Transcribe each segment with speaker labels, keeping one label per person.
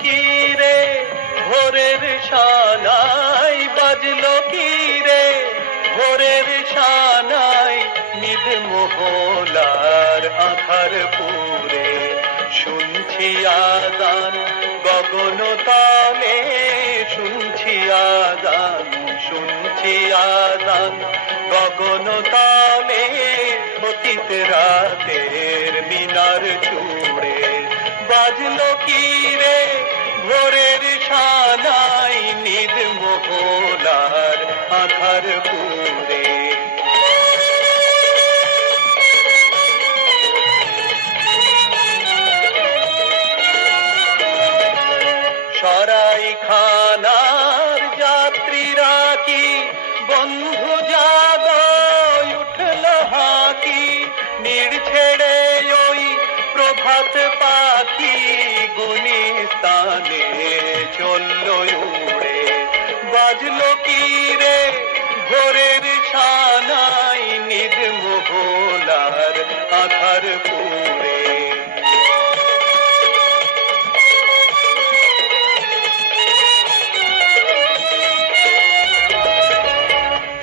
Speaker 1: কি রে? ভোরের সানাই বাজলো কি রে? ভোরের সানাই নিদ মোহলার আধার পুরে। শুনছি আদান, গগন তালে। শুনছি আদান শুনছি আদান, গগন তালে। অতীত রাতের মিনার চূড়ে বাজলো কি মোহলার আধার পুরে। সরাই খানার যাত্রীরা কি বন্ধু জাগ উঠল হাকি? নিড় ছেড়ে ওই প্রভাত পাখি গুনিস্তানে চলল উড়ে। বাজলো রে, ভোরের সানাই নিদ মোহলার আধার পুরে।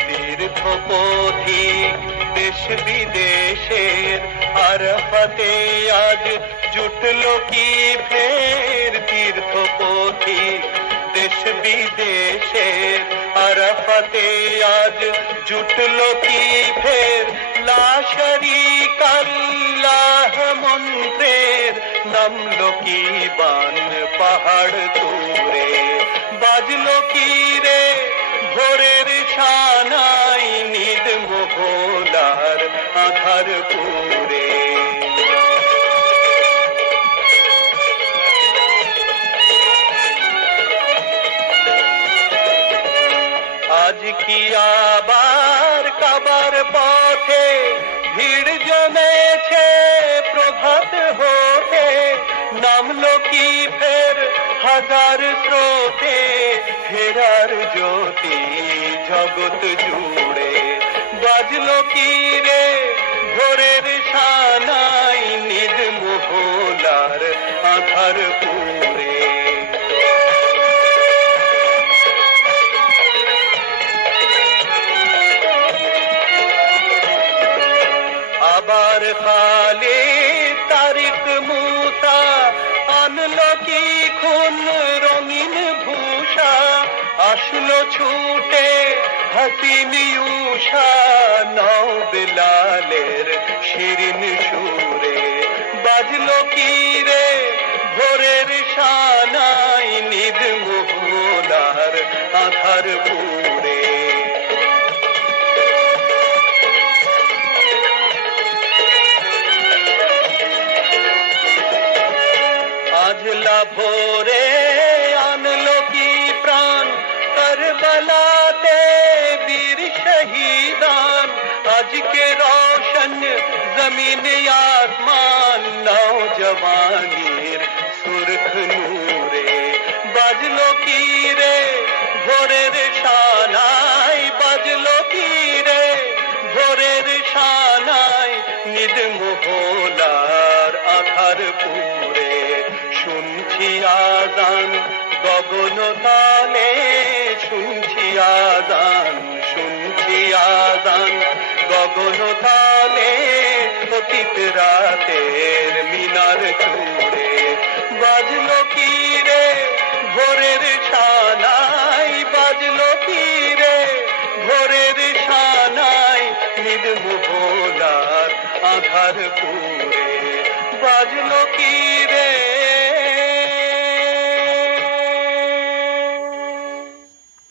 Speaker 1: তীর্থ পথিক দেশ বিদেশের আর আরফতে আজ জুটল কি ফের তীর্থ পথিক দেশ বিদেশের আরফতে আজ জুটল কি ফের? লাশরি কাল্লাহ মন্ত্রের নামলো কি বান পাহাড় তুরে বাজলো কি রে ভোরের সানাই নিদ মোহলার আধার পুরে? কি আবার কাবার পথে ভিড় জমেছে, প্রভাত হতে নামলো কি ফের হাজার স্রোতে? ফেরার জ্যোতি জগৎ জুড়ে বাজলো কি রে? ভোরের সানাই নিদ মোহলার আধার পুরে। আবার খালে তারিক মুসা। আনলো কি খুন রঙিন ভূষা? আসলো ছুটে হাসিন উষা নাও বিলালের শিরিন সুরে। বাজলো কি রে ভোরের সানাই নিদ মোহলার আধার পুরে ভোরে আনলো কি প্রাণ? করবলাতে বীর শহীদান। আজকে রোশন জমিন আসমান নৌজবানের সুরখ নূরে। বাজলো কি রে? ভোরের শানাই বাজলো কি রে? ভোরের শানাই নিদ মোহলার আধার পুরে। শুনছি আদান গগন তালে শুনছি আদান শুনছি আদান গগন তালে অতীত রাতের মিনার চূড়ে। বাজলো কি রে ভোরের সানাই বাজলো কি রে ভোরের সানাই নিদ মোহলার আধার পুরে বাজলো কি